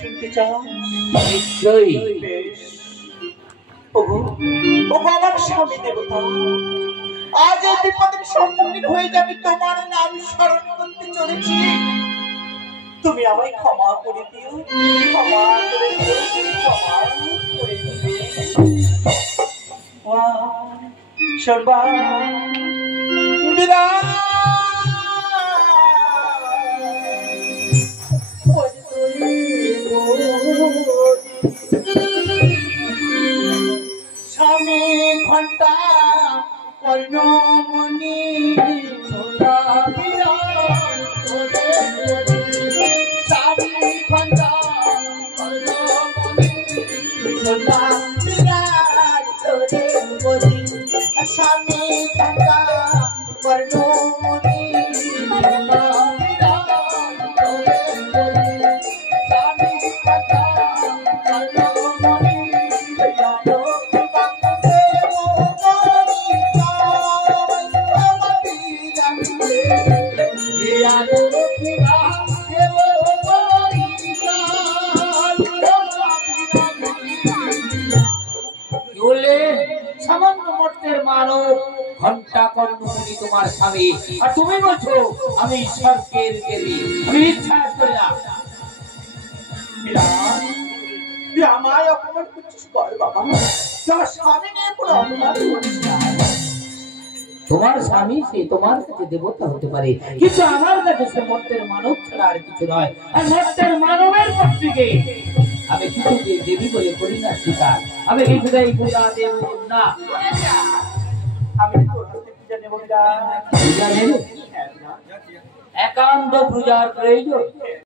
শুনতে চাও? নিশ্চয়ই। বেশ। ওগো ওগো আমার স্বামী দেবতা, আজ এই বিপদের সম্মুখীন হয়ে যাবে তোমার নাম স্মরণ করতে চলেছি। তুমি আমায় ক্ষমা করে দিও, ক্ষমা করে দিও, ক্ষমা করে দিও। সর্বা বিরাট স্বামী ঘন্টা কর্ণমণি সোনা স্বামী ঘন্টা কর্ণমণি সোনা স্বামী ঘন্টা কর্ণমণি সামান্য মর্তের মানব ঘন্টা কর্ণমণি তোমার স্বামী, আর তুমি বলছো আমি স্বর্গের দেবী। আমি বিশ্বাস করি না। আমায় অপমান করছিস বল বাবা, তোমার স্বামী নিয়ে কোনো অপমান করিস না। তোমার স্বামী সে তোমার কাছে দেবতা হতে পারে, কিন্তু আমার কাছে সে মর্তের মানব ছাড়া আর কিছু নয়। আর মর্তের মানবের মর্তিকে আমি কিছুতে দেবী বলে করি না স্বীকার। আমি কিছুতেই পূজা দেব না। আমি তোর হাতে পূজা নেব না। পূজা নেবে? একান্ত পূজার প্রয়োজন।